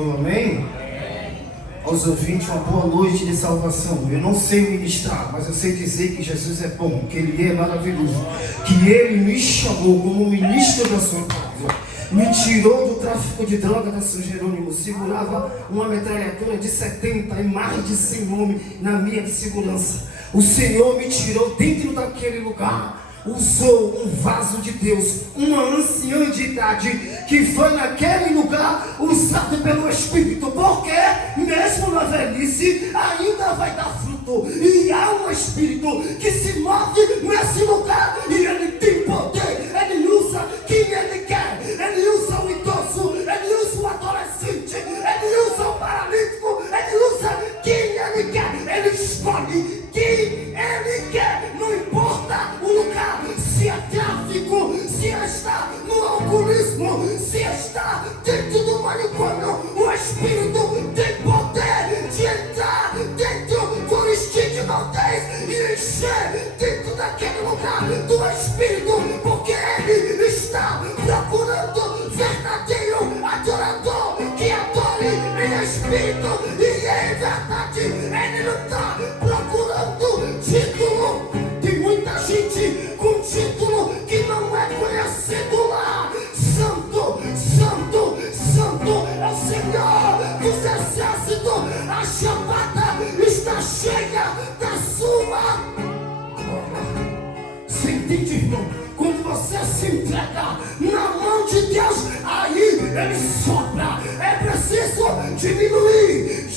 Amém? Aos ouvintes, uma boa noite de salvação. Eu não sei ministrar, mas eu sei dizer que Jesus é bom, que Ele é maravilhoso, que Ele me chamou como ministro da sua palavra, me tirou do tráfico de droga da São Jerônimo, segurava uma metralhadora de 70 e mais de 100 homens na minha segurança. O Senhor me tirou dentro daquele lugar, usou um vaso de Deus, uma anciã de idade, que foi naquele lugar usado pelo Espírito, porque mesmo na velhice ainda vai dar fruto, e há um Espírito que se move nesse lugar, e ele tem poder, ele usa quem ele quer, ele usa o idoso, ele usa o adolescente, ele usa o paralítico, ele usa quem ele quer, ele escolhe quem ele quer, não importa o lugar, se é tráfico, se está no alcoolismo, se está dentro do manicômio, o Espírito tem poder de entrar dentro do Aristide Maltês e encher dentro daquele lugar do Espírito, porque ele está procurando verdadeiro adorador que adore em Espírito e em verdade. Ele não está procurando título. Tem muita gente com título que não é conhecido lá. Santo, Santo, Santo é o Senhor dos exércitos. A chamada está cheia da sua glória. Você entende, irmão? Quando você se entrega na mão de Deus, aí Ele sopra. É preciso diminuir,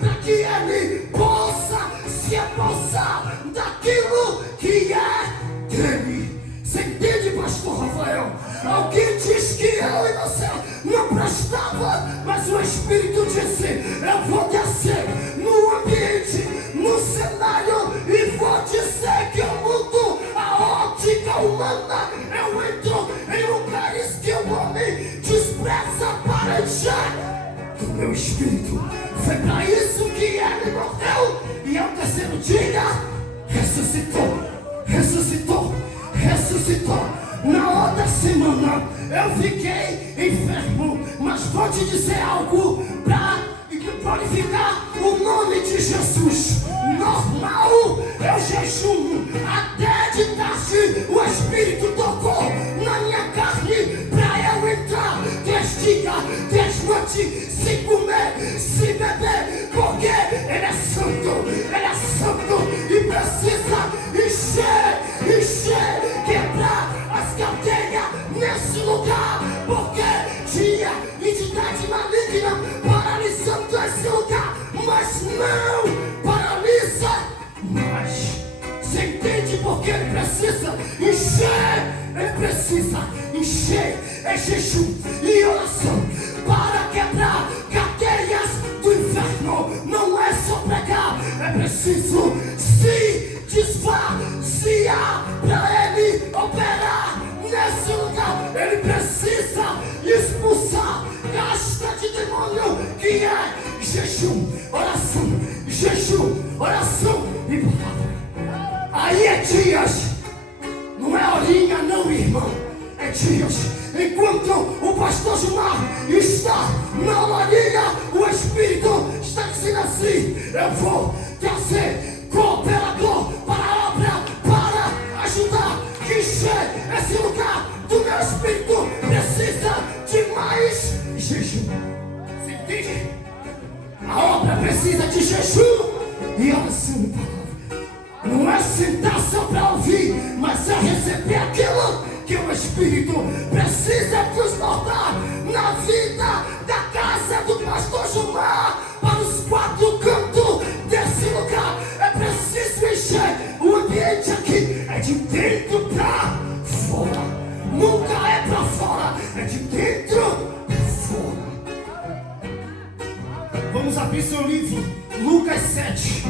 para que Ele possa se apossar daquilo que é dele. Você entende, pastor Rafael? Alguém diz que eu e você não prestava, mas o Espírito disse: eu vou descer no ambiente, no cenário, e vou dizer que eu mudo a ótica humana. Eu entro em lugares que o homem despreza para encher do meu Espírito. Foi para isso que Ele morreu e ao terceiro dia ressuscitou. Na outra semana eu fiquei enfermo, mas vou te dizer algo para glorificar o nome de Jesus. Normal, eu jejum até de tarde. O Espírito tocou na minha carne para eu entrar 10 dias, 10 noites, sem comer, sem beber, porque Ele é santo e precisa encher, quebrar as cadeias nesse lugar, porque tinha entidade maligna paralisando esse lugar, mas não paralisa mais. Você entende porque Ele precisa encher, é jejum e oração para quebrar cadeias do inferno. Não é só pregar, é preciso se desvaziar para Ele operar nesse lugar. Ele precisa expulsar casta de demônio, que é jejum, oração e palavra. Aí é dias, não é horinha não, irmão, é dias. Enquanto o pastor Gilmar está na horinha, o Espírito está dizendo assim: eu vou trazer cooperador para a obra, para ajudar que encher esse lugar do meu Espírito. Precisa de mais jejum. Você entende? A obra precisa de jejum e oração e palavra. Não é sentar só para ouvir, mas é receber aquilo que o Espírito precisa transportar na vida da casa do pastor Gilmar, para os 4 cantos desse lugar. É preciso encher o ambiente aqui, é de dentro para fora, nunca é para fora, é de dentro para fora. Vamos abrir seu livro, Lucas 7.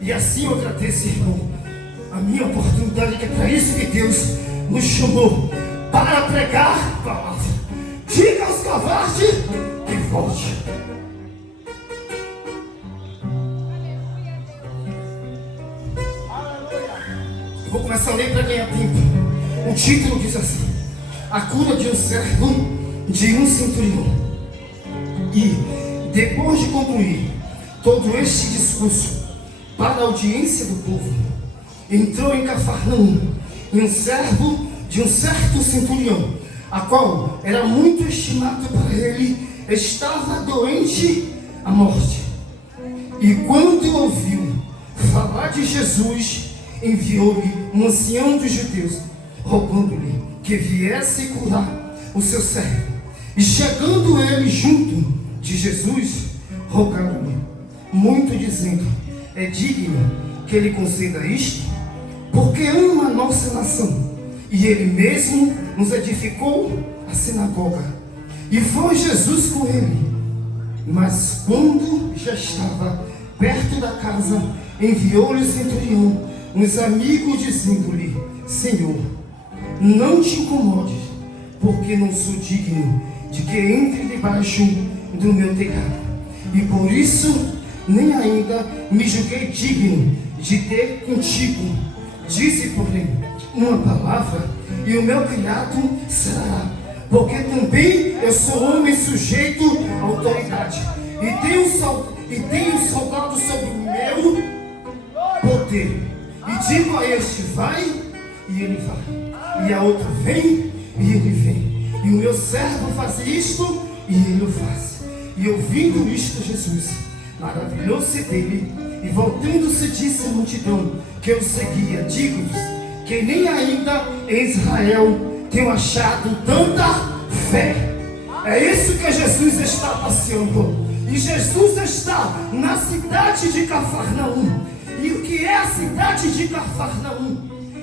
E assim eu agradeço, irmão, a minha oportunidade, que é para isso que Deus nos chamou, para pregar a palavra. Diga aos covardes que volte. Eu vou começar a ler para ganhar tempo. O título diz assim: a cura de um servo de um centurião. E, depois de concluir todo este discurso para a audiência do povo, entrou em Cafarnaum um servo de um certo centurião, a qual era muito estimado para ele, estava doente à morte. E quando ouviu falar de Jesus, enviou-lhe um ancião dos judeus, rogando-lhe que viesse curar o seu servo. E chegando ele junto de Jesus, rogaram-lhe muito, dizendo: é digno que ele conceda isto, porque ama a nossa nação. E ele mesmo nos edificou a sinagoga. E foi Jesus com ele. Mas quando já estava perto da casa, enviou-lhe o centurião uns amigos, dizendo-lhe: Senhor, não te incomodes, porque não sou digno de que entre debaixo do meu telhado. E por isso nem ainda me julguei digno de ter contigo. Dize, porém, uma palavra, e o meu criado sarará, porque também eu sou homem sujeito à autoridade, e tenho soldado sob o meu poder. E digo a este: vai, e ele vai, e a outro: vem, e ele vem. E o meu servo faz isto, e ele o faz. E ouvindo isto, Jesus maravilhou-se dele, e voltando-se disse à multidão que o seguia: digo-vos que nem ainda em Israel tenho achado tanta fé. É isso que Jesus está passeando. E Jesus está na cidade de Cafarnaum. E o que é a cidade de Cafarnaum?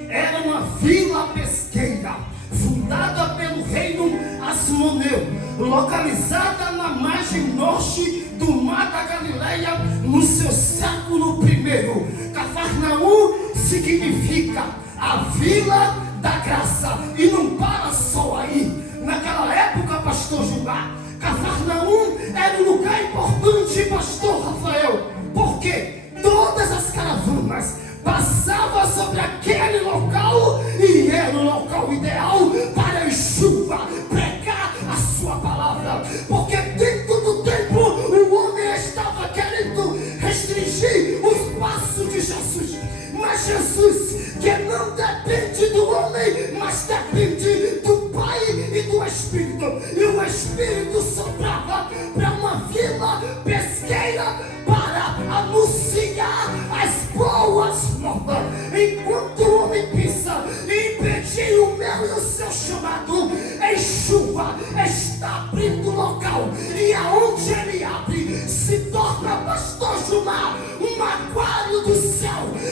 Era uma vila pesqueira, fundada pelo reino Asmoneu, localizada na margem norte do Mar da Galileia, no seu século I. Cafarnaum significa a Vila da Graça. E não para só aí. Naquela época, pastor Gilmar, Cafarnaum era um lugar importante, pastor Rafael, porque todas as caravanas passavam sobre aquele local, e era o local ideal para Yeshua pregar a sua palavra. Porque dentro do templo o homem estava querendo restringir os passos de Jesus. Mas Jesus, que não depende do homem, mas depende do Pai e do Espírito. E o Espírito soprava para uma vila pesqueira para anunciar as boas novas. Enquanto o homem pensa em impedir o meu e o seu chamado, Yeshua está abrindo o local. E aonde ele abre, se torna, pastor Gilmar, um aquário do céu.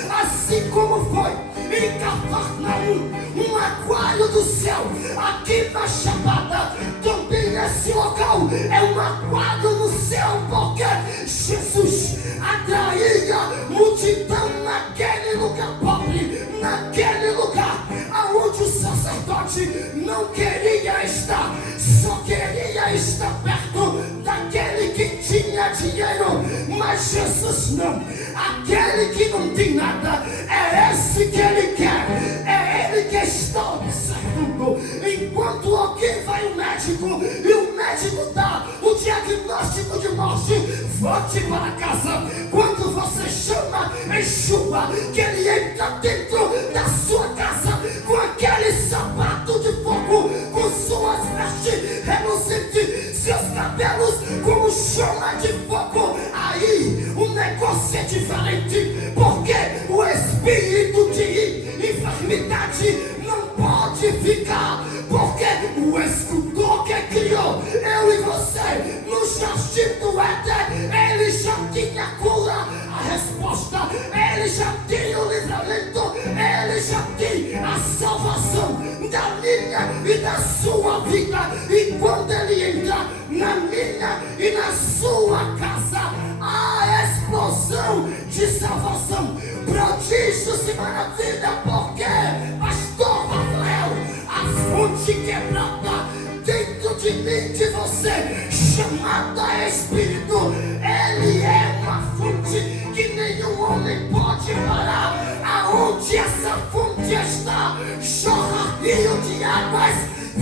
Assim como foi em Cafarnaum, um aquário do céu. Aqui na Chapada, também esse local é um aquário no céu, porque Jesus atraía multidão naquele lugar pobre, naquele lugar aonde o sacerdote não queria estar, só queria estar perto daquele que tinha dinheiro. Mas Jesus não, aquele que não tem nada, é esse que ele quer, é ele que está observando. Enquanto alguém vai ao médico e o médico dá o diagnóstico de morte, volte para casa. Quando você chama Yeshua, que ele entra dentro da sua casa com aquele sapato de fogo, com suas vestes reluzentes, seus cabelos como chama de fogo, aí o negócio é diferente, porque o espírito de enfermidade não pode ficar, porque o escultor que criou eu e você no jardim do Éden, ele já tinha cura, a resposta, ele já tinha o livramento, ele já tinha a salvação da minha e da sua vida. E quando ele entra na minha e na sua casa, há explosão de salvação, prodígios e maravilha, porque, pastor Rafael, a fonte quebrada dentro de mim, de você, chamada Espírito, ele é uma fonte que nenhum homem pode parar. Aonde essa fonte está, jorra rio de águas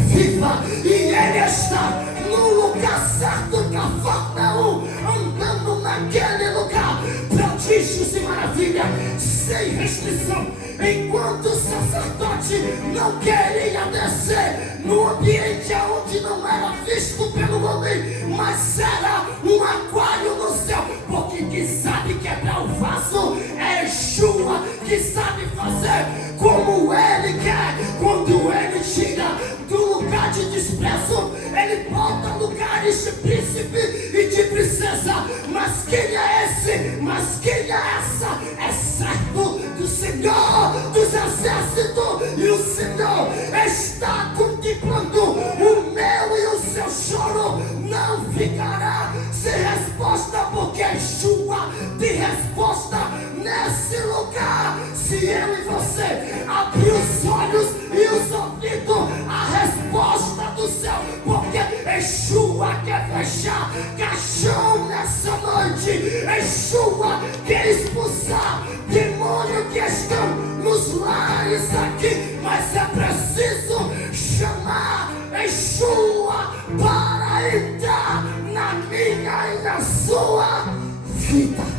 viva e ele está no lugar certo, Cafarnaum, andando naquele lugar, prodígios e maravilha, sem restrição. Enquanto o sacerdote não queria descer no ambiente onde não era visto pelo homem, mas era um aquário no céu, porque quem sabe quebrar o vaso é Yeshua, que sabe fazer como ele quer. Quando ele tira do lugar de desprezo, ele volta a lugares de príncipe e de princesa. Mas quem é esse? Mas quem é essa? É servo do Senhor dos exércitos, e o Senhor está contemplando o meu e o seu choro. Não ficará sem resposta, porque Yeshua tem resposta nesse lugar. Se eu e você abrir os olhos e os ouvidos, a resposta do céu, porque Yeshua quer fechar caixão nessa noite. Yeshua quer expulsar demônio que estão nos lares aqui, mas é preciso chamar Yeshua para entrar na minha e na sua vida.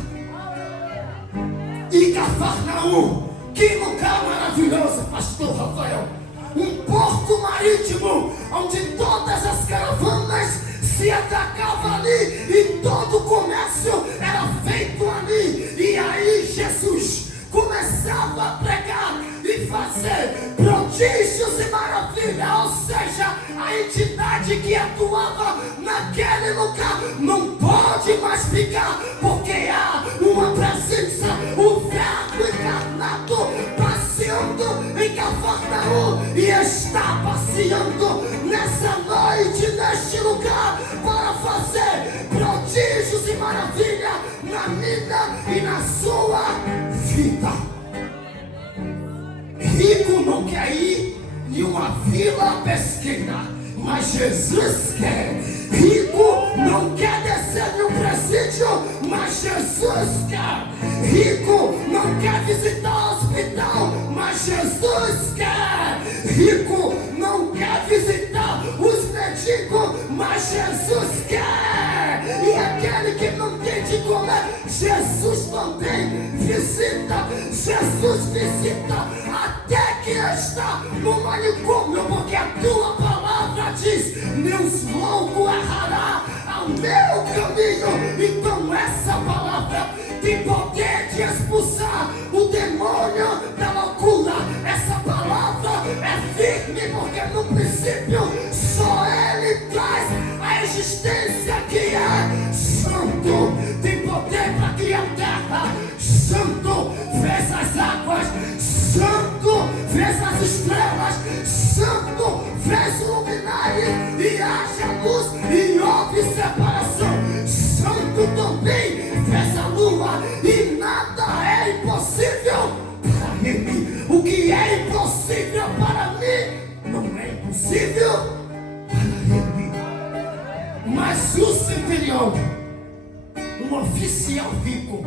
E Cafarnaum, que lugar maravilhoso, pastor Rafael. Um porto marítimo, onde todas as caravanas se atracavam ali, e todo o comércio era feito ali. E aí Jesus começava a pregar e fazer prodígios e maravilha. Ou seja, a entidade que atuava naquele lugar não pode mais ficar, porque há uma presença, o verbo encarnado passeando em Cafarnaum, e está passeando nessa noite, neste lugar, para fazer prodígios e maravilha na minha e na sua vida. Rico não quer ir em uma vila pesqueira, mas Jesus quer. Rico não quer descer em um presídio, mas Jesus quer. Rico não quer visitar o hospital, mas Jesus quer. Rico não quer visitar os médicos, mas Jesus quer. E aquele que não tem de comer, Jesus também visita. Jesus visita até que está no manicômio, porque a tua palavra diz: meus loucos errará ao meu caminho. Então essa palavra tem poder de expulsar o demônio da loucura. Essa palavra é firme, porque no princípio só ele traz a existência, que é santo. Tem poder para criar terra. Santo fez as águas. Santo fez as estrelas. Santo fez o luminário, e haja luz e houve separação. Santo também fez a lua, e nada é impossível para ele. O que é impossível para mim não é impossível para ele. Mas o centurião, um oficial rico,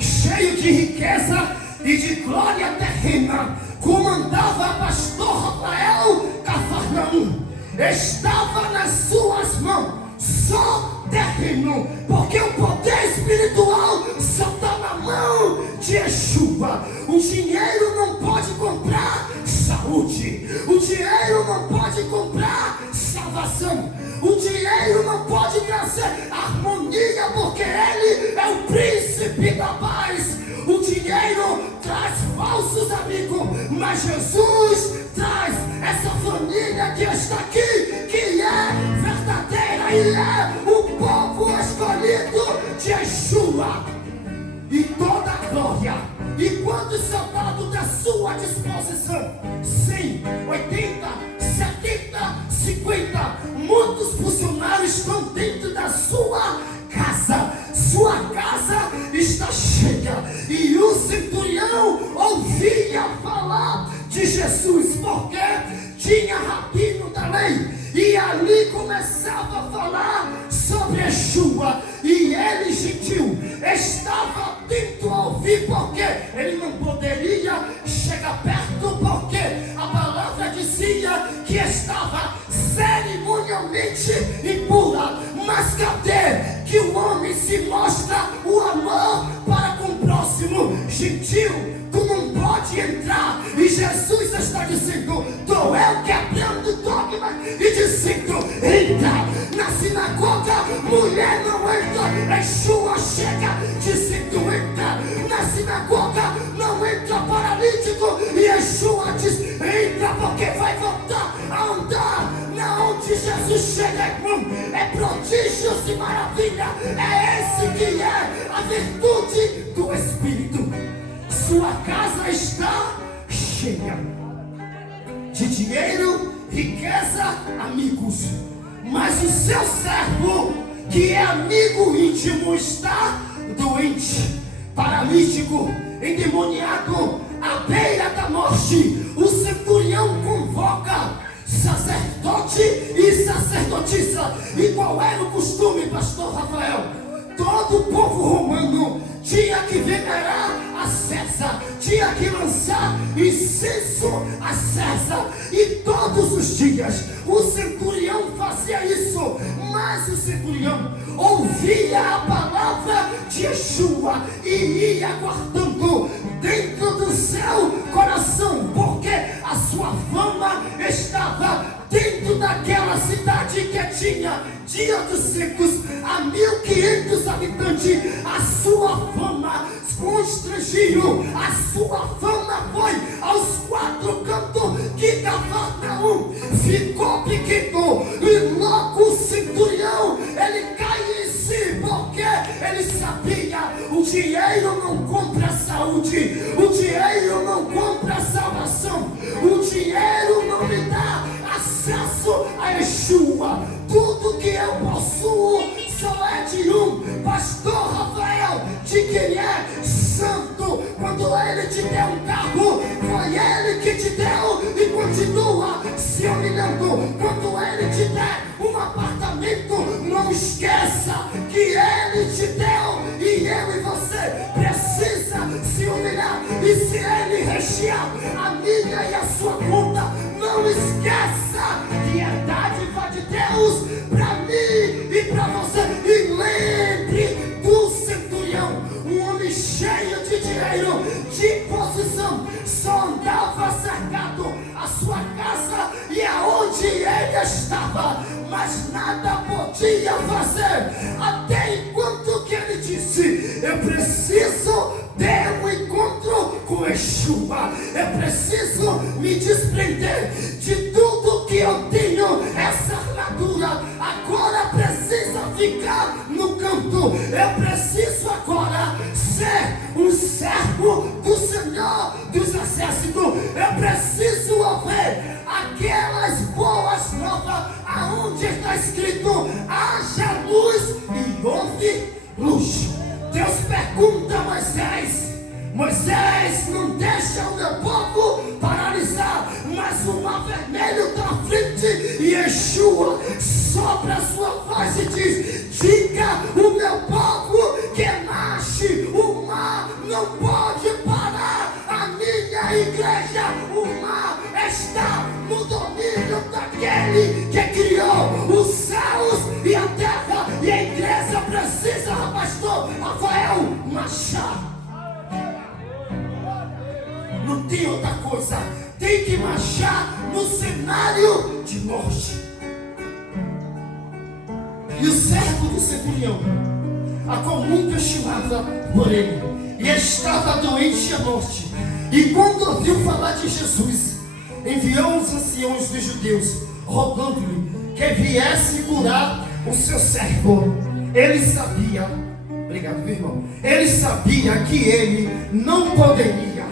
cheio de riqueza e de glória terrena, comandava pastor Rafael Cafarnaum. Estava nas suas mãos só terreno, porque o poder espiritual só está na mão de Yeshua. O dinheiro não pode comprar saúde. O dinheiro não pode comprar salvação. O dinheiro não pode trazer harmonia, porque ele é o príncipe da paz. O dinheiro traz falsos amigos, mas Jesus traz essa família que está aqui, que é verdadeira, e é o povo escolhido de Yeshua. E toda a glória e quantos soldados da sua disposição, 100, 80, 70, 50, muitos funcionários estão dentro da sua casa. Sua casa está cheia. E o centurião ouvia falar de Jesus, porque tinha rabino da lei, e ali começava a falar sobre Yeshua. E ele, gentil, estava atento a ouvir, porque ele não poderia chegar perto, porque a palavra dizia que estava Na sinagoga, mulher não entra. Yeshua chega, dizendo entra. Na sinagoga não entra paralítico. E Yeshua diz, entra porque vai voltar a andar. Na onde Jesus chega, irmão, é prodígios e maravilha. É esse que é a virtude do Espírito. Sua casa está cheia de dinheiro, riqueza, amigos. Mas o seu servo, que é amigo íntimo, está doente, paralítico, endemoniado, à beira da morte. O centurião convoca sacerdote e sacerdotisa. E qual era o costume, pastor Rafael? Todo o povo romano tinha que venerar a César, tinha que lançar incenso a César. E todos os dias o centurião fazia isso. Mas o centurião ouvia a palavra de Yeshua e ia guardando dentro do seu coração, porque a sua fama estava dentro daquela cidade que tinha de 800 a 1.500 habitantes. A sua fama constrangiu, a sua fama foi aos 4 cantos que Cafarnaum ficou pequeno. E logo o centurião, ele cai em si, porque ele sabia: o dinheiro não compra a saúde, o dinheiro não compra a salvação, o dinheiro não me dá acesso a Yeshua. Tudo que eu possuo só é de um, pastor Rafael, de quem é santo. Quando ele te deu um carro, foi ele que te deu e continua se humilhando. Quando ele te der um apartamento, não esqueça que ele te deu, e eu e você precisa se humilhar. E se ele rechear a minha e a sua conta, não esqueça que é dádiva de Deus para mim e para você. E lembre do centurião, um homem cheio de dinheiro, de posição, só andava cercado a sua casa e aonde ele estava, mas nada podia fazer, até enquanto que ele disse: eu preciso ter um encontro com Yeshua, eu preciso me desprender de tudo que eu tenho. Essa armadura agora precisa ficar no canto. Eu preciso agora ser um servo do Senhor dos Exércitos. Eu preciso ouvir aquelas boas novas, aonde está escrito: haja luz, e houve luz. Deus pergunta a Moisés: Moisés, não deixa o meu povo paralisar, mas o mar vermelho está à frente. E Yeshua sopra a sua voz e diz: diga o meu povo que marche. O mar não pode parar a minha igreja. O mar está no domínio daquele que criou os céus e a terra. E a igreja precisa, pastor Rafael, marchar. Não tem outra coisa, tem que marchar no cenário de morte. E o servo do centurião, a qual muito estimava por ele, e estava doente à morte, e quando ouviu falar de Jesus, enviou os anciãos dos judeus, rogando-lhe que viesse curar o seu servo. Ele sabia, obrigado meu irmão, ele sabia que ele não poderia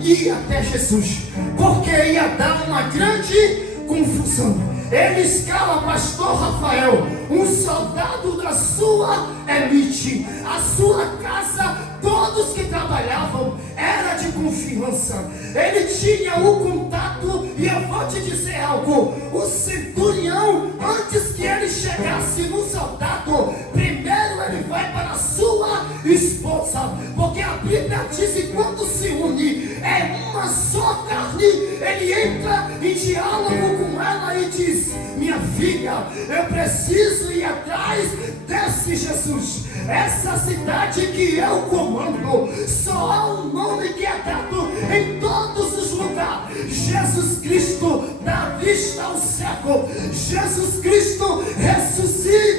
ir até Jesus, porque ia dar uma grande confusão. Ele escala, pastor Rafael, um soldado da sua elite, a sua casa, todos que trabalhavam era de confiança. Ele tinha o contato, e eu vou te dizer algo: o centurião, antes que ele chegasse no soldado, primeiro ele vai para a sua esposa, porque a Bíblia diz que quando se une é uma só carne. Ele entra em diálogo com ela e diz: minha filha, eu preciso ir atrás desse Jesus. Essa cidade que eu comando, só há um nome que é dado em todos os lugares: Jesus Cristo dá vista ao cego, Jesus Cristo ressuscita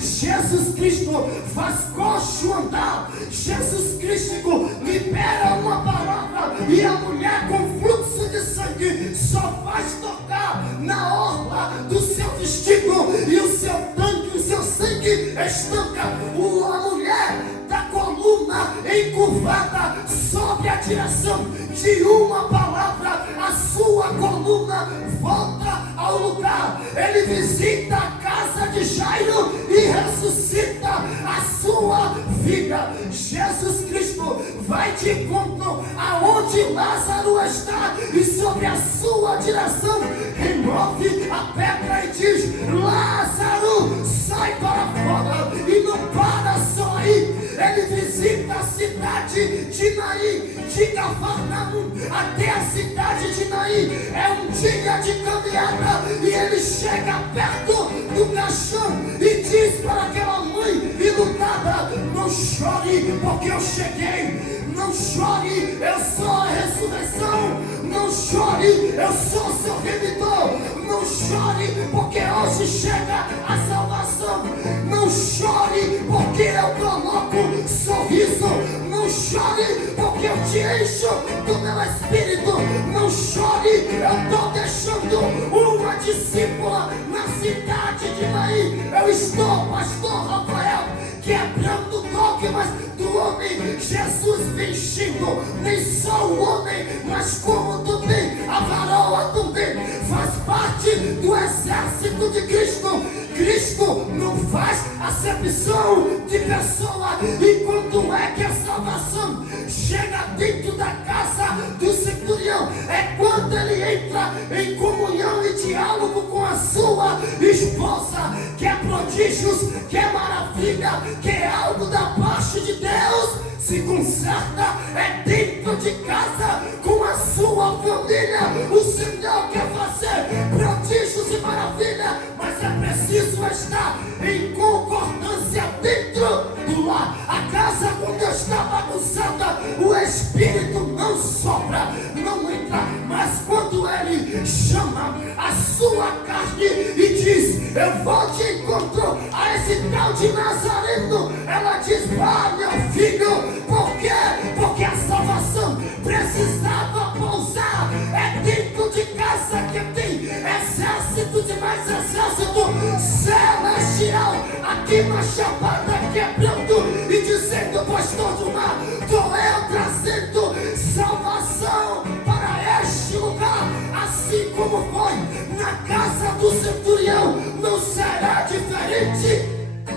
Jesus Cristo faz coxo andar. Jesus Cristo libera uma palavra e a mulher com fluxo de sangue só faz tocar na orla do seu vestido e o seu tanque, o seu sangue estanca. A mulher da coluna encurvada sob a direção de uma palavra, a sua coluna volta ao lugar. Ele visita a casa de Jairo e ressuscita a sua vida. Jesus Cristo vai de encontro aonde Lázaro está e sobre a sua direção remove a pedra e diz: Lázaro, sai para fora. E não para só aí, ele visita a cidade de Naim, de Cafarnaum até a cidade de Naim. É um dia de caminhada e ele chega perto do caixão e diz para aquela mãe enlutada: não chore, porque eu cheguei. Não chore, eu sou a ressurreição. Não chore, eu sou seu redentor. Não chore, porque hoje chega a salvação. Não chore, porque eu coloco sorriso. Não chore, porque eu te encho do meu espírito. Não chore, eu estou deixando uma discípula na cidade de Naim. Eu estou, pastor Rafael, quebrando dogmas do homem. Jesus vestindo, nem só o homem, mas como também a varoa também faz parte do exército de Cristo. Cristo não faz acepção de pessoa. E quando é que a salvação chega dentro da casa do centurião? É quando ele entra em comunhão e diálogo com a sua esposa. Quer prodígios, quer maravilha, quer algo da parte de Deus? Se conserta é dentro de casa com a sua família. O Senhor quer fazer prodígios e maravilha, mas é preciso estar em concordância dentro do lar. A casa, quando está bagunçada, o Espírito não sopra, não entra. Mas quando ele chama a sua carne e diz: eu vou de encontro a esse tal de Nazareno, ela diz: vai, meu filho. Por quê? Porque a salvação precisava pousar. É dentro de casa que tem exército de mais exército celestial. Aqui na Chapada quebrando e dizendo: pastor do mar, estou eu trazendo salvação para este lugar. Assim como foi na casa do centurião, não será diferente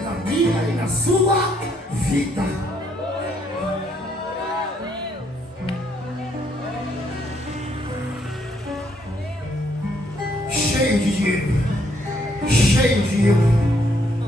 na minha e na sua vida. Cheio de dinheiro, cheio de dinheiro,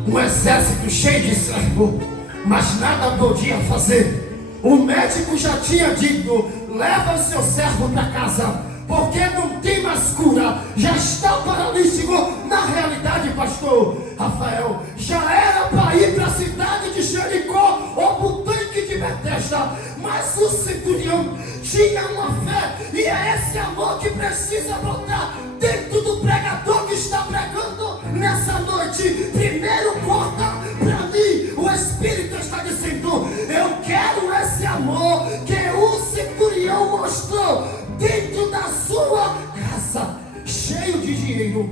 um exército cheio de servo, mas nada podia fazer. O médico já tinha dito: leva o seu servo para casa, porque não tem mais cura, já está paralítico. Na realidade, pastor Rafael, já era para ir para a cidade de Jericó ou para o tanque de Betesda, mas o centurião tinha uma fé, e é esse amor que precisa brotar dentro do pregador que está pregando nessa noite. Primeiro corta para mim, o Espírito está dizendo: eu quero esse amor que o centurião mostrou dentro da sua casa. Cheio de dinheiro,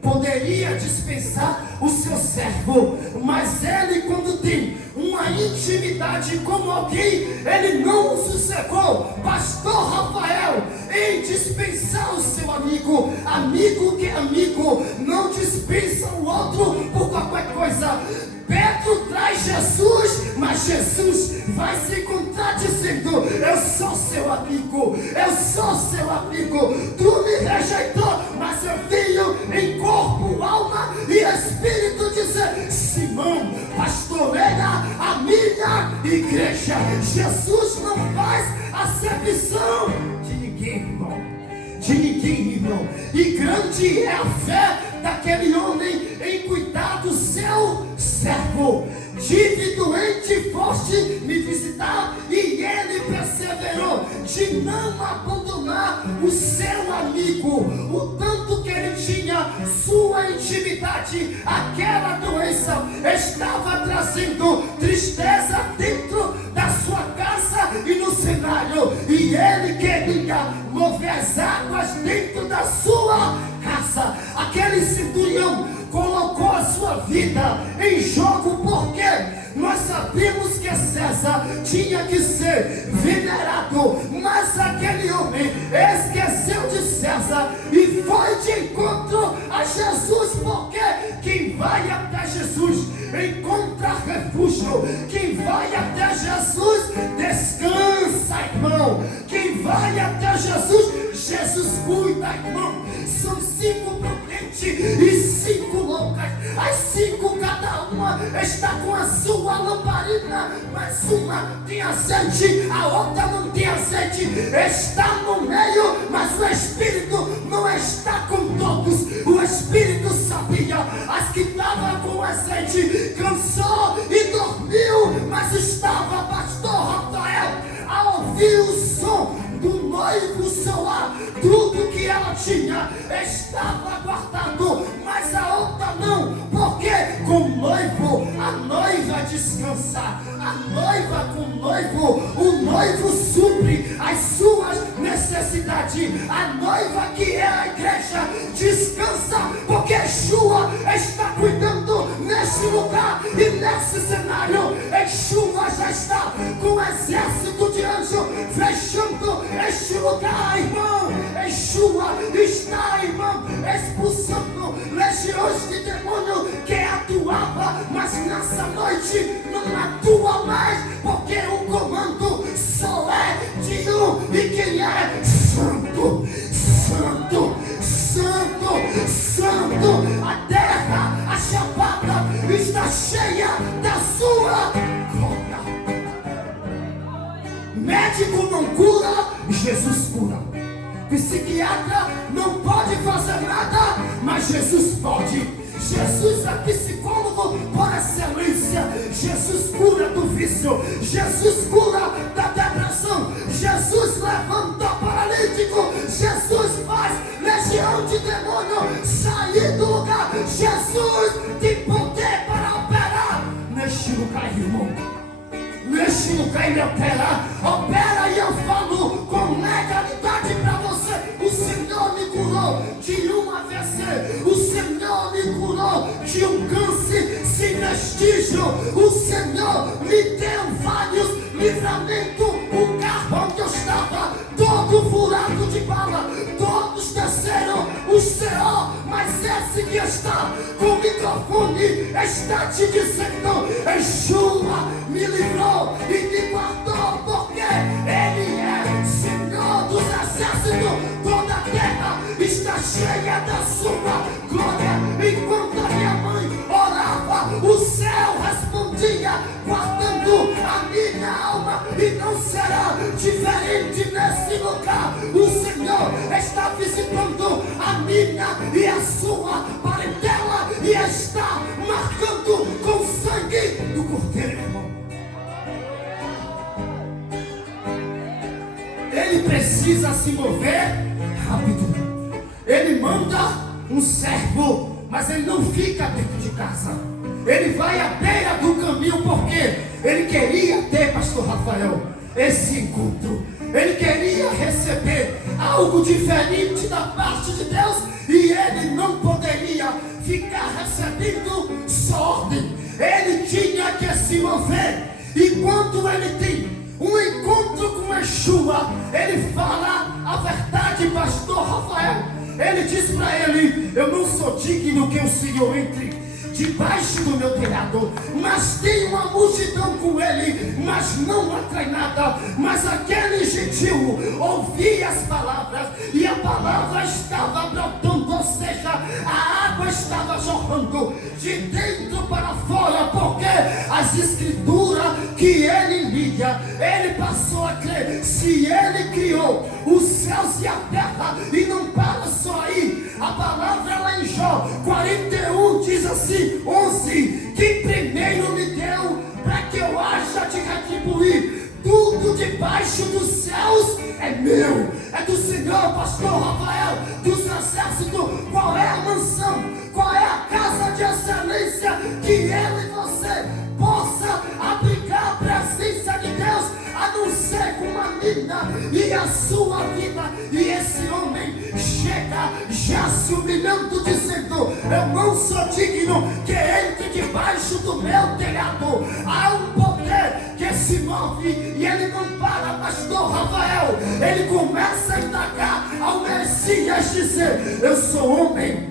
poderia dispensar o seu servo, mas ele, quando tem uma intimidade com alguém, ele não sossegou, pastor Rafael, em dispensar o seu amigo. Amigo que é amigo não dispensa o outro por qualquer coisa. Pedro traz Jesus, mas Jesus vai se encontrar dizendo: eu sou seu amigo, eu sou seu amigo. Tu me rejeitou, mas eu venho em corpo, alma e espírito dizer: Simão, pastoreia a minha igreja. Jesus não faz acepção de ninguém, irmão, de ninguém, irmão. E grande é a fé daquele homem em cuidar do seu servo. Tive doente, foste me visitar, e ele perseverou de não abandonar o seu amigo. O tanto que ele tinha sua intimidade, aquela doença está em jogo, porque nós sabemos que César tinha que ser venerado, mas aquele homem esqueceu de César e foi de encontro a Jesus, porque quem vai até Jesus encontra refúgio, quem vai até Jesus descansa, irmão, quem vai até Jesus, Jesus cuida, irmão. São 5 prudentes e 5 loucas, as 5 cada uma está com a sua lamparina, mas uma tem azeite, a outra não tem azeite, está no meio, mas o Espírito não está com todos. O Espírito sabia, as que estavam com azeite cansou e dormiu, mas estava pastor Rafael a ouvir o som do noivo soar, tudo que ela tinha estava guardado, mas a outra não, porque com o noivo a noiva descansa, a noiva com o noivo supre as suas necessidades, a noiva que é a igreja descansa, porque Yeshua está cuidando nesse lugar e nesse cenário. Yeshua já está com um exército de anjos fechando este lugar, irmão. Yeshua está, irmão, expulsando legiões de demônio que atuava, mas nessa noite não atua mais, porque o comando só é de um, e quem é? Santo, Santo, Santo, Santo. A terra, a chapada está cheia da sua glória. Médico não cura, Jesus cura. Psiquiatra não pode fazer nada, mas Jesus pode. Jesus é psicólogo por excelência. Jesus cura do vício, Jesus cura da depressão, Jesus levanta paralítico, Jesus faz legião de demônio sair do lugar. Jesus tem poder para operar neste lugar, irmão. Neste lugar ele opera, e eu falo com legalidade para você. O Senhor me curou de um AVC, o Senhor me curou de um câncer sem vestígio, o Senhor me deu vários livramentos. O carro onde eu estava todo furado de bala, todos desceram o Senhor, mas esse que está com o microfone está te dizendo: Yeshua me livrou e me guardou, porque Ele é Senhor dos exércitos. Toda a terra está cheia da sua glória. Enquanto a minha mãe orava, o céu respondia, guardando a minha alma, e não será diferente nesse lugar. O Senhor está visitando a minha e a sua parentela e está marcando com o sangue do Cordeiro, irmão. Ele precisa se mover rápido. Ele manda um servo, mas ele não fica dentro de casa. Ele vai à beira do caminho, porque ele queria ter, pastor Rafael, esse encontro. Ele queria receber algo diferente da parte de Deus, e ele não poderia ficar recebendo só ordem. Ele tinha que se mover. E quando ele tem um encontro com Yeshua, ele fala a verdade, pastor Rafael. Ele diz para ele: eu não sou digno que o Senhor entre debaixo do meu telhado, mas tem uma multidão com ele, mas não atrai nada. Mas aquele gentil ouvia as palavras, e a palavra estava brotando, ou seja, a água estava jorrando de dentro para fora, porque as escrituras que ele lia, ele passou a crer. Se ele criou os céus e a terra, e não para só aí, a palavra lá em Jó 41 diz assim, 11: que primeiro me deu para que eu haja de retribuir. Tudo debaixo dos céus é meu, é do Senhor, pastor Rafael, dos exércitos. Qual é a mansão, qual é a casa de excelência que eu e você possa abrigar a presença de Deus, a não ser com a minha e a sua vida? E esse homem chega já se humilhando, dizendo: eu não sou digno que entre debaixo do meu telhado. Há um poder que se move e ele não para, pastor Rafael. Ele começa a indagar ao Messias, dizer: eu sou homem,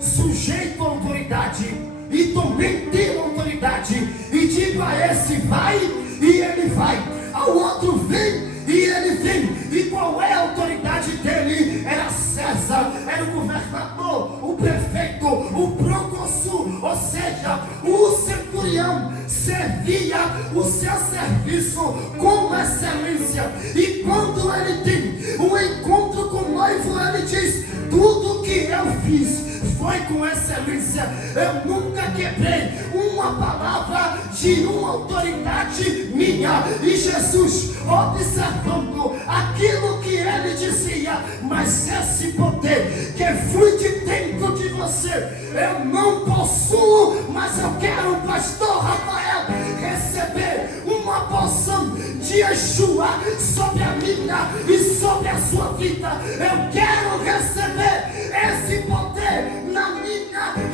sujeito à autoridade, e também tenho autoridade, e digo a esse: vai, e ele vai, ao outro: vem, e ele vem. E qual é a autoridade dele? Era César, era o governador, o prefeito, o procônsul, ou seja, o centurião servia o seu serviço com excelência. E quando ele tem um encontro com o noivo, ele diz: tudo que eu fiz foi com excelência. Eu nunca quebrei uma palavra de uma autoridade minha. E Jesus, observando aquilo que ele dizia: mas esse poder que flui de dentro de você, eu não possuo, mas eu quero, pastor Rafael, receber uma porção de Yeshua sobre a minha e sobre a sua vida. Eu quero receber esse poder na minha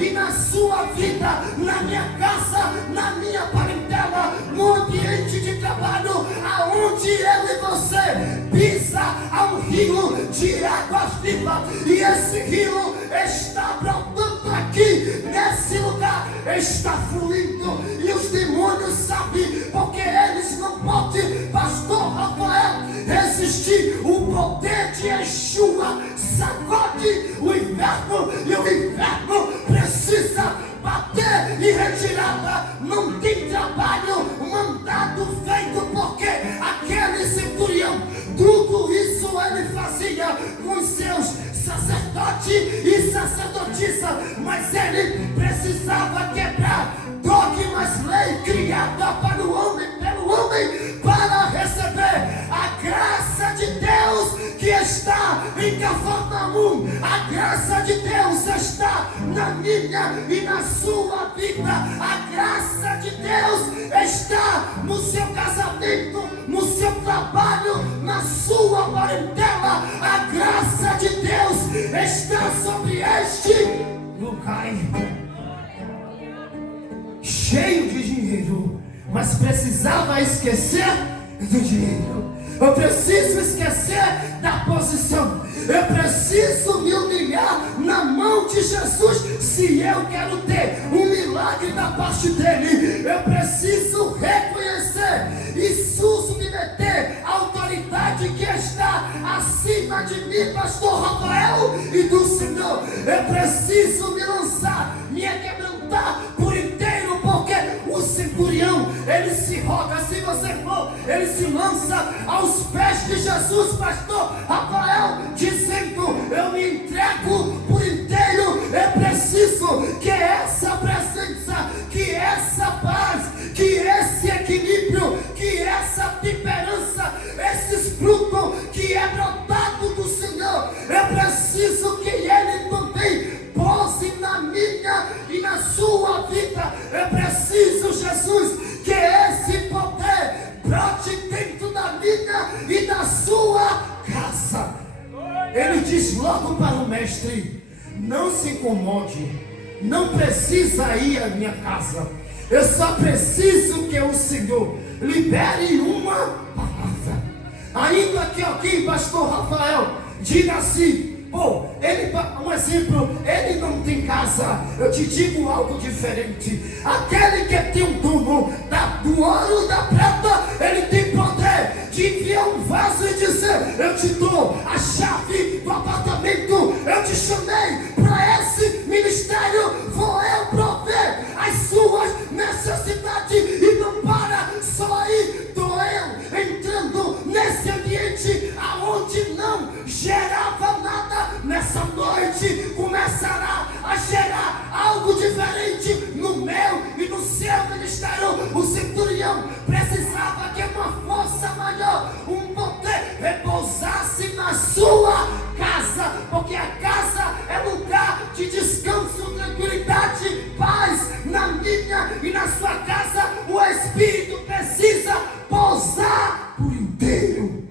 e na sua vida, na minha casa, na minha parentela, no ambiente de trabalho, aonde eu e você pisa, há um rio de águas vivas, e esse rio está brotando aqui, nesse lugar, está fluindo, e os demônios sabem, porque eles não podem, pastor Rafael, resistir. O poder de Yeshua sacode o inferno, e o inferno precisa bater e retirada. Não tem trabalho mandado feito, porque aquele centurião, tudo isso ele fazia com os seus sacerdotes e sacerdotisa, mas ele precisava quebrar dogmas, lei criada para o homem, pelo homem, para receber a graça de Deus que está em Cafarnaum. A graça de Deus está na minha e na sua vida. A graça de Deus está no seu casamento, no seu trabalho, na sua parentela. A graça de Deus está sobre este lugar. Cheio de dinheiro, mas precisava esquecer do dinheiro. Eu preciso esquecer da posição. Eu preciso me humilhar na mão de Jesus. Se eu quero ter um milagre da parte dele, eu preciso reconhecer e submeter a autoridade que está acima de mim, pastor Rafael, e do Senhor. Eu preciso me lançar, me quebrantar por inteiro, porque o centurião, ele se roga, se você for, ele se lança aos pés de Jesus, pastor Rafael, dizendo: eu me entrego por inteiro. Eu preciso que essa presença, que essa paz, que esse equilíbrio, que essa temperança, esses frutos que é brotado do Senhor, eu preciso que ele também pose na minha e na sua vida. Eu preciso, Jesus, que esse poder brote dentro da minha e da sua casa. Ele diz logo para o mestre: não se incomode, não precisa ir à minha casa. Eu só preciso que o Senhor libere uma palavra. Ainda que aqui, pastor Rafael, diga assim: pô, ele, um exemplo, ele não tem casa. Eu te digo algo diferente. Aquele que tem um dono do ouro, da prata, ele tem poder de enviar um vaso e dizer: eu te dou a chave do apartamento. Eu te chamei para esse ministério, vou eu prover as suas necessidades. E não para só aí, estou eu entrando nesse ambiente aonde não gerava nada. Nessa noite começará a gerar algo diferente no meu e no seu ministério. O centurião precisava que uma força maior, um poder repousasse na sua casa, porque a casa é lugar de descanso, tranquilidade, paz. Na minha e na sua casa, o Espírito precisa pousar por inteiro.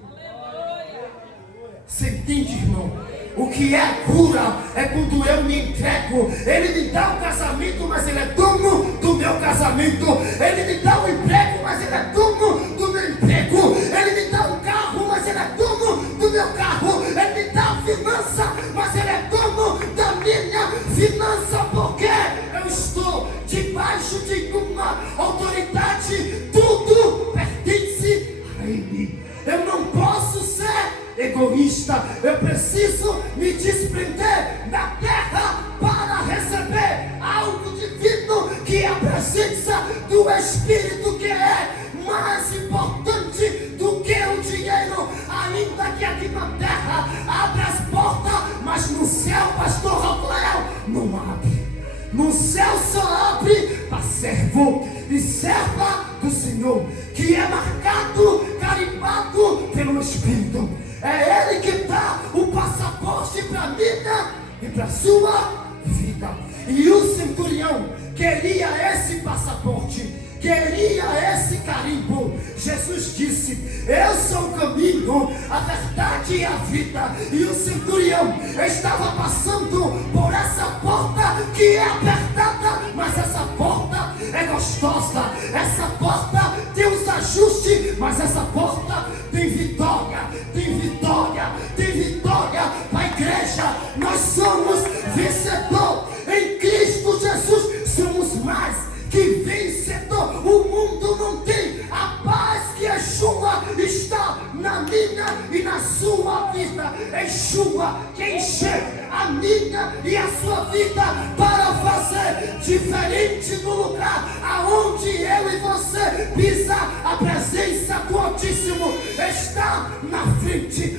Você entende, irmão? O que é cura é quando eu me entrego. Ele me dá o casamento, mas Ele é dono do meu casamento. Ele me dá o emprego, mas Ele é dono do meu emprego. Ele me dá um carro, mas Ele é dono do meu carro. Ele me dá a finança, mas Ele é dono da minha finança. Porque eu estou debaixo de uma autoridade. Tudo pertence a Ele. Eu não posso ser egoísta. Eu preciso me desprender da terra para receber algo divino, que é a presença do Espírito, que é mais importante do que o dinheiro. Ainda que aqui na terra abre as portas, mas no céu, pastor Rafael, não abre. No céu só abre para servo e serva do Senhor, que é marcado, carimbado pelo Espírito. É Ele que dá o passaporte para a minha e para a sua vida. E o centurião queria esse passaporte, queria esse carimbo. Jesus disse: eu sou o caminho, a verdade e a vida. E o centurião estava passando por essa porta que é apertada, mas essa porta é gostosa. Essa porta tem os ajustes, mas essa porta tem vitória, tem vitória, tem vitória para a igreja. Nós somos vencedor em Cristo Jesus. Somos mais que vencedor. O mundo não tem a paz que Yeshua está na minha e na sua vida. Yeshua quer encher a minha e a sua vida para fazer diferente no lugar aonde eu e você pisar. A presença do Altíssimo está na frente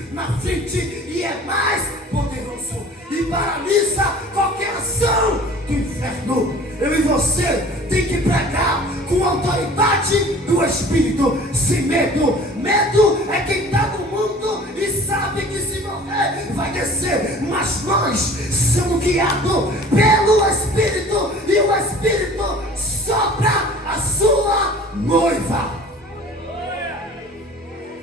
e é mais poderoso e paralisa qualquer ação do inferno. Eu e você tem que pregar com autoridade do Espírito, sem medo. Medo é quem está no mundo e sabe que se morrer vai descer, mas nós somos guiados pelo Espírito, e o Espírito sopra a sua noiva.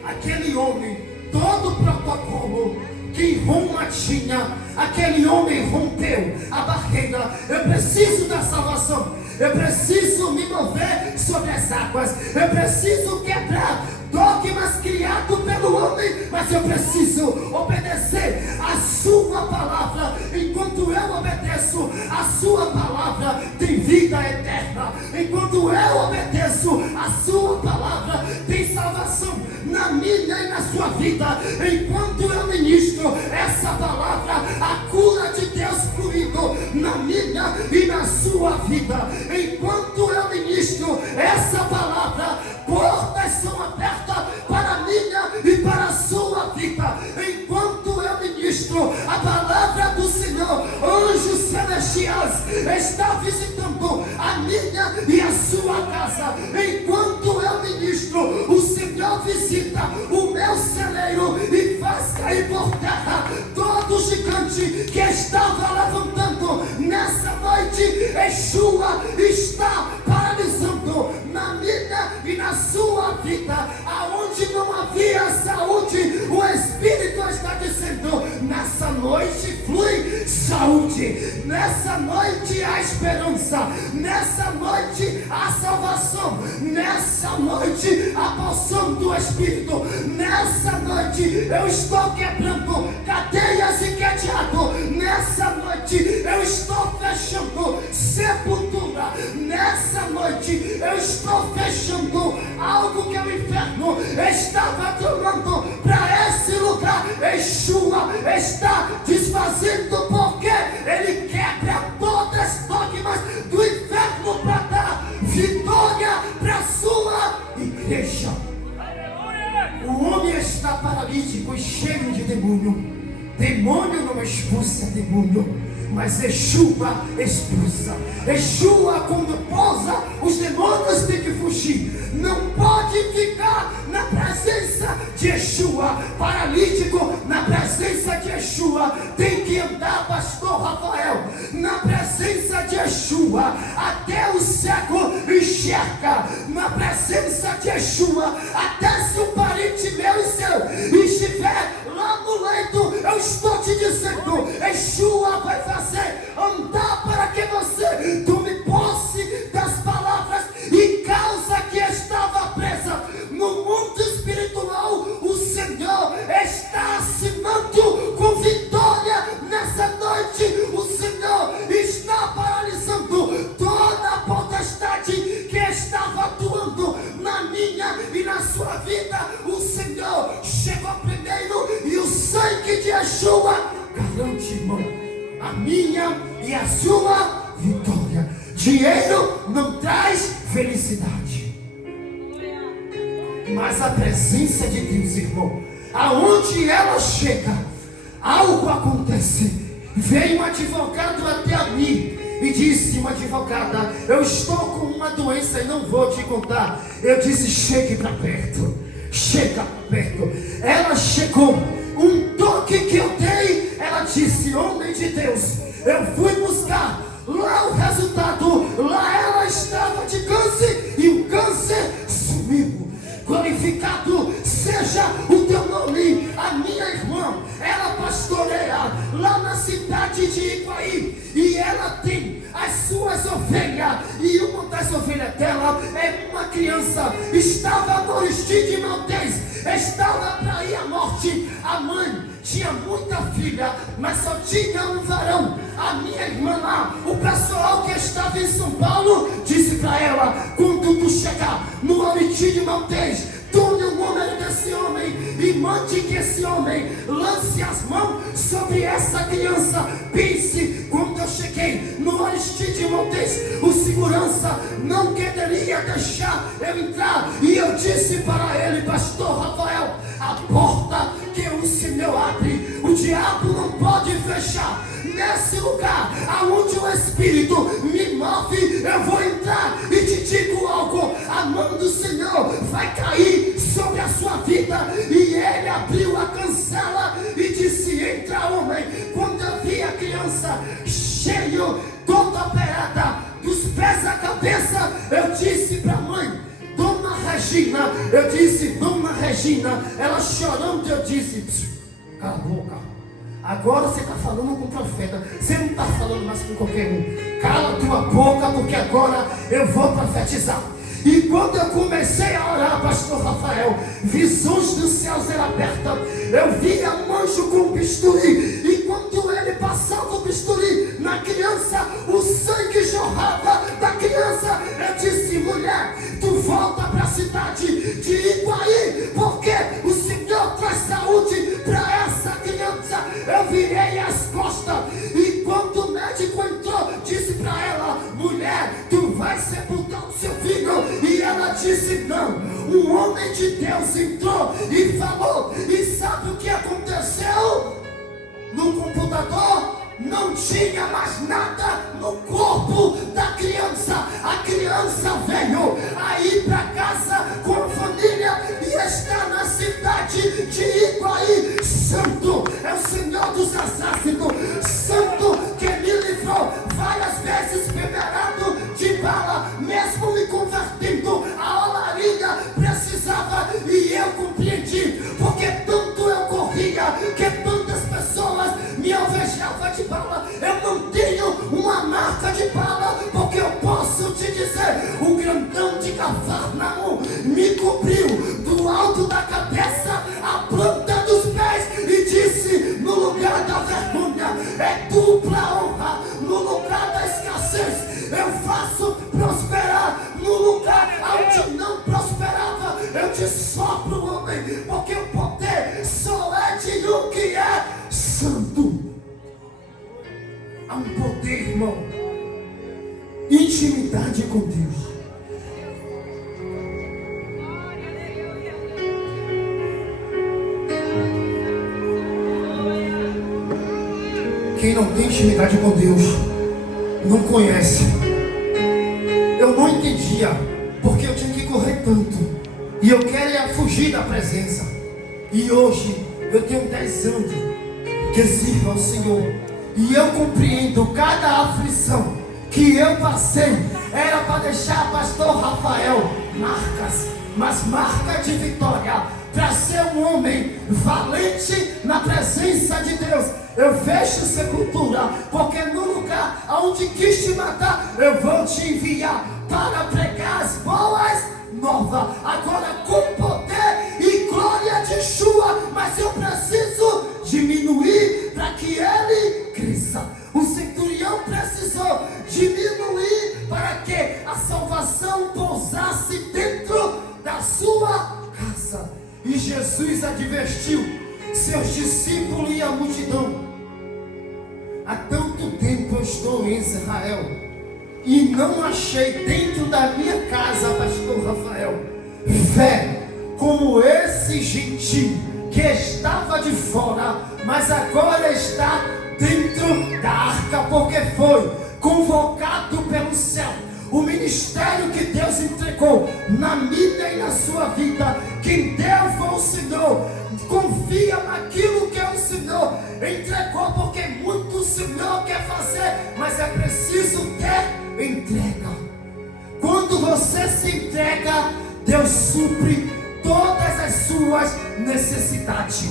Aquele homem, todo o protocolo que Roma tinha, aquele homem rompeu a barreira. Eu preciso da salvação, eu preciso me mover sobre as águas, eu preciso quebrar dogmas criados pelo homem, mas eu preciso obedecer a sua palavra. Enquanto eu obedeço a sua palavra, tem vida eterna. Enquanto eu obedeço a sua palavra, tem salvação na minha e na sua vida. Enquanto eu ministro essa palavra, a cura de Deus fluindo na minha e na sua vida. Enquanto eu ministro essa palavra, portas são abertas para a minha e para a sua vida. Enquanto eu ministro a palavra do Senhor, anjos celestiais estão visitando a minha e a sua casa. Enquanto eu ministro, o Senhor visita o meu celeiro e faz cair por terra todo gigante que estava levantando nessa noite. Yeshua está paralisando na minha e na sua vida. Aonde não havia saúde, o Espírito está dizendo: nessa noite flui saúde, nessa noite há esperança, nessa noite há salvação, nessa noite a porção do Espírito. Nessa noite eu estou quebrando cadeias e cadeado. Nessa noite eu estou fechando sepultura. Nessa noite eu estou fechando algo que o inferno estava tomando para esse lugar. Yeshua está desfazendo, porque ele quebra todas as dogmas do inferno para dar vitória para a sua igreja. O homem está paralítico e cheio de demônio. Demônio não expulsa demônio, mas Yeshua expulsa. Yeshua, quando pousa, os demônios têm que fugir. Não pode ficar na presença de Yeshua. Paralítico, na presença de Yeshua, tem que andar, pastor Rafael, na presença de Yeshua, até o cego enxerga. Na presença de Yeshua, até se o parente meu e seu estiver lá no leito, Eu estou te dizendo, Yeshua vai fazer andar para que você tome posse das palavras e causa que estava presa no mundo espiritual. O Senhor está assinando com vitória nessa noite. O Senhor está paralisando toda a potestade que estava atuando na minha e na sua vida. O Senhor chegou primeiro e o sangue de Yeshua garante, irmão, a minha e a sua vitória. Dinheiro não traz felicidade, mas a presença de Deus, irmão, aonde ela chega, algo acontece. Veio um advogado até a mim e disse: uma advogada, eu estou com uma doença e não vou te contar. Eu disse: chegue para perto, chega para perto. Ela chegou, um toque que eu dei, ela disse: homem de Deus, eu fui buscar lá o resultado, lá ela estava de câncer e o câncer sumiu. Glorificado seja o teu nome. A minha irmã, ela pastoreia lá na cidade de Iguaí, e ela tem as suas ovelhas, e uma das ovelhas dela é uma criança, estava no Aristide Maltês, estava para ir à morte. A mãe tinha muita filha, mas só tinha um varão. A minha irmã lá, o pessoal que estava em São Paulo, disse para ela: quando tu chegar no Aristide Maltês, tome o número desse homem e mande que esse homem lance as mãos sobre essa criança. Pense, quando eu cheguei no Aristide Maltês, o segurança não queria deixar eu entrar, e eu disse para ele: pastor Rafael, a porta que o Senhor abre, o diabo não pode fechar. Nesse lugar aonde o Espírito me move, eu vou entrar e te digo algo: a mão do Senhor vai cair sobre a sua vida. E ele abriu a cancela e disse: entra, homem. Quando eu vi a criança cheio, toda operada, dos pés à cabeça, eu disse para a mãe: Dona Regina, eu disse: Dona Regina. Ela chorando, eu disse: cala a boca. Agora você está falando com o profeta, você não está falando mais com qualquer um. Cala tua boca, porque agora eu vou profetizar. E quando eu comecei a orar, pastor Rafael, visões dos céus eram abertas. Eu via um anjo com um bisturi, e quando ele passava o bisturi na criança, o sangue jorrava da criança. Eu disse: mulher, tu volta para a cidade de Iguaí, porque o Senhor traz saúde para essa criança. Eu virei as costas, e quando o médico entrou, disse para ela: mulher, tu vai sepultar o seu filho. E ela disse: não. Um homem de Deus entrou e falou, e sabe o que aconteceu? No computador não tinha mais nada no corpo da criança. A criança veio aí para casa com a família e está na cidade de Iguaí. Santo é o Senhor dos Exércitos, santo que me livrou várias vezes peneirado de bala, mesmo me convertendo. A olaria precisava, e eu compreendi, porque tanto eu corria, que tantas pessoas me alvejavam de bala. Eu não tenho uma marca de bala, porque eu posso te dizer: o grandão de Cafarnaum me cobriu do alto da cabeça à planta dos pés, e disse: no lugar da vergonha é dupla honra, no lugar da escassez eu faço prosperar, no lugar onde não prosperava eu te sopro, homem, porque o poder só é de um que é santo. Há um poder, irmão, intimidade com Deus. Quem não tem intimidade com Deus não conhece. Eu não entendia porque eu tinha que correr tanto, e eu queria fugir da presença. E hoje eu tenho 10 anos que sirvo ao Senhor, e eu compreendo cada aflição que eu passei era para deixar pastor Rafael marcas, mas marca de vitória, para ser um homem valente na presença de Deus. Eu fecho sepultura, porque no lugar onde quis te matar, eu vou te enviar para pregar as boas novas, agora com poder e glória de Yeshua. Mas eu preciso diminuir para que ele cresça. O centurião precisou diminuir para que a salvação pousasse dentro da sua casa. E Jesus advertiu seus discípulos e a multidão: há tanto tempo eu estou em Israel e não achei dentro da minha casa, pastor Rafael, fé como esse gentil que estava de fora, mas agora está dentro da arca, porque foi convocado pelo céu. O ministério que Deus entregou na minha e na sua vida, quem deu foi o Senhor. Confia naquilo que o Senhor entregou, porque muito o Senhor quer fazer, mas é preciso ter entrega. Quando você se entrega, Deus supre todas as suas necessidades.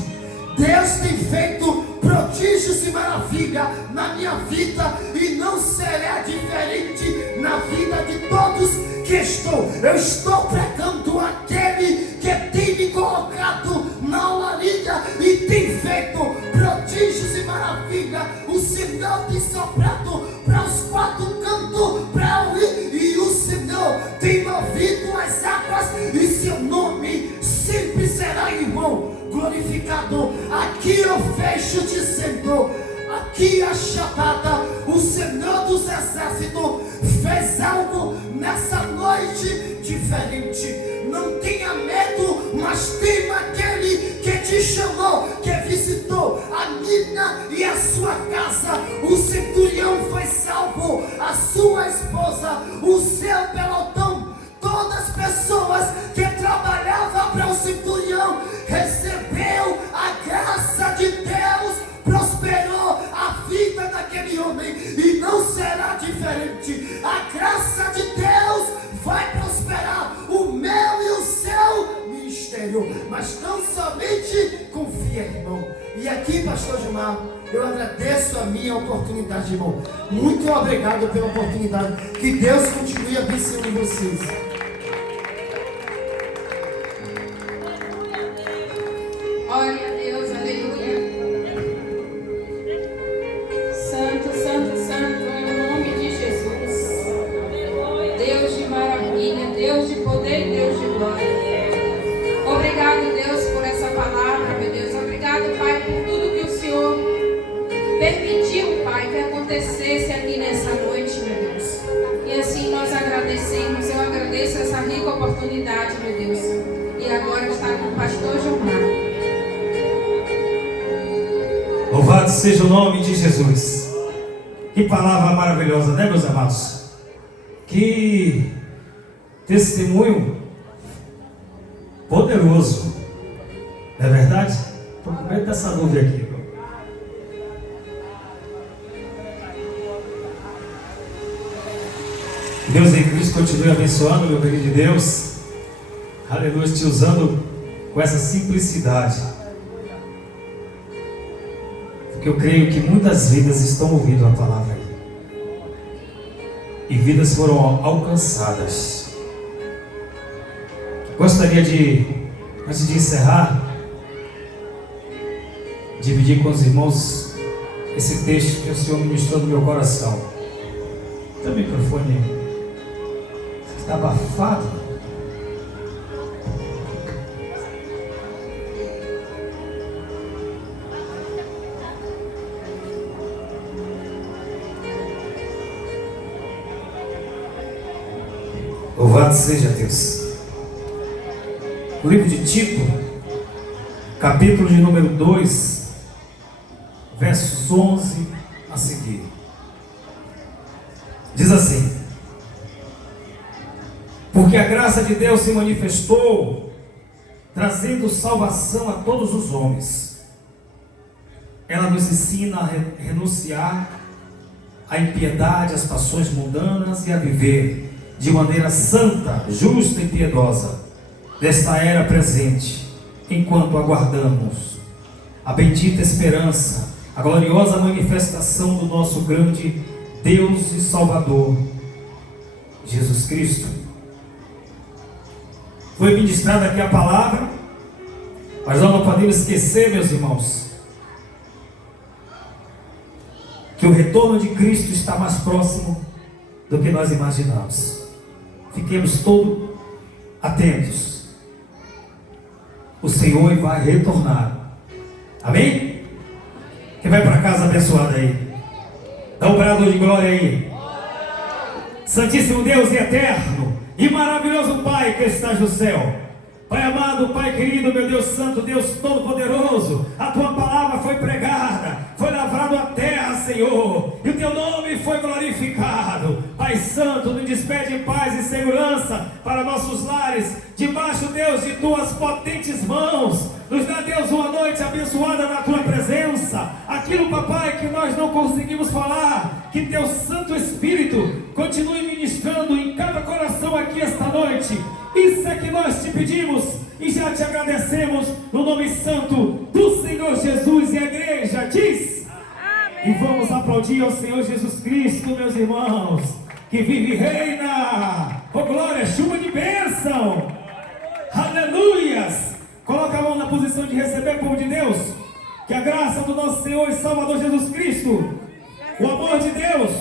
Deus tem feito prodígios e maravilha na minha vida, e não será diferente na vida de todos que estou. Eu estou pregando aquele que tem me colocado na olaria e tem feito prodígios e maravilha. O Senhor tem soprado para os quatro cantos para eu ir, e o Senhor tem movido as águas, e seu nome sempre será, irmão, glorificado. Aqui eu fecho dizendo, aqui a chamada, o Senhor dos Exércitos fez algo nessa noite diferente. Não tenha medo, mas tema aquele que te chamou, que visitou a minha e a sua casa. O centurião foi salvo, a sua esposa, o seu pelotão, todas as pessoas que trabalhavam para o centurião recebeu a graça de Deus, prosperou a vida daquele homem, e não será diferente. A graça de Deus vai prosperar o meu e o seu ministério, mas não somente confia, irmão. E aqui, pastor Gilmar, eu agradeço a minha oportunidade, irmão. Muito obrigado pela oportunidade. Que Deus continue abençoando vocês. Glória a Deus, aleluia. Santo, santo, santo, em nome de Jesus. Deus de maravilha, Deus de poder e Deus de glória. Obrigado, Deus, por essa palavra, meu Deus. Obrigado, Pai, por tudo que o Senhor permitiu, Pai, que acontecesse aqui nessa noite, meu Deus. E assim nós agradecemos. Eu agradeço essa rica oportunidade, meu Deus. E agora está com o pastor Gilmar. Louvado seja o nome de Jesus. Que palavra maravilhosa, né, meus amados? Que testemunho poderoso. Não é verdade? Estou com medo dessa nuvem aqui. Deus em Cristo continue abençoando, meu querido de Deus. Aleluia, te usando com essa simplicidade. Porque eu creio que muitas vidas estão ouvindo a palavra aí. E vidas foram alcançadas. Gostaria de, antes de encerrar, dividir com os irmãos esse texto que o Senhor ministrou no meu coração. Tem o microfone? Está abafado? Louvado seja Deus. O livro de Tito, capítulo de número 2, versos 11 a seguir. Diz assim: porque a graça de Deus se manifestou, trazendo salvação a todos os homens. Ela nos ensina a renunciar à impiedade, às paixões mundanas e a viver de maneira santa, justa e piedosa nesta era presente, enquanto aguardamos a bendita esperança, a gloriosa manifestação do nosso grande Deus e Salvador, Jesus Cristo. Foi ministrada aqui a palavra, mas nós não podemos esquecer, meus irmãos, que o retorno de Cristo está mais próximo do que nós imaginamos. Fiquemos todos atentos. O Senhor vai retornar. Amém? Quem vai para casa abençoado aí? Dá um brado de glória aí. Santíssimo Deus e eterno e maravilhoso Pai que estás no céu, Pai amado, Pai querido, meu Deus santo, Deus todo-poderoso, a tua palavra foi pregada, foi lavrado a terra, Senhor, e o teu nome foi glorificado. Pai santo, nos despede em paz e segurança para nossos lares, debaixo, Deus, de tuas potentes mãos. Nos dá, Deus, uma noite abençoada na tua presença. Aquilo, papai, que nós não conseguimos falar, que teu Santo Espírito continue ministrando em cada coração aqui esta noite. Isso é que nós te pedimos e já te agradecemos no nome santo do Senhor Jesus. E a igreja diz: amém. E vamos aplaudir ao Senhor Jesus Cristo, meus irmãos, que vive e reina. Oh glória, chuva de bênção. Aleluias. Coloca a mão na posição de receber, povo de Deus. Que a graça do nosso Senhor e Salvador Jesus Cristo, o amor de Deus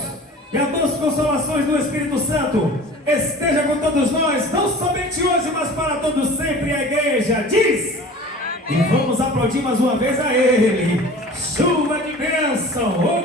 e as doces consolações do Espírito Santo esteja com todos nós, não somente hoje, mas para todos sempre. A igreja diz: amém. E vamos aplaudir mais uma vez a Ele. Chuva de bênção.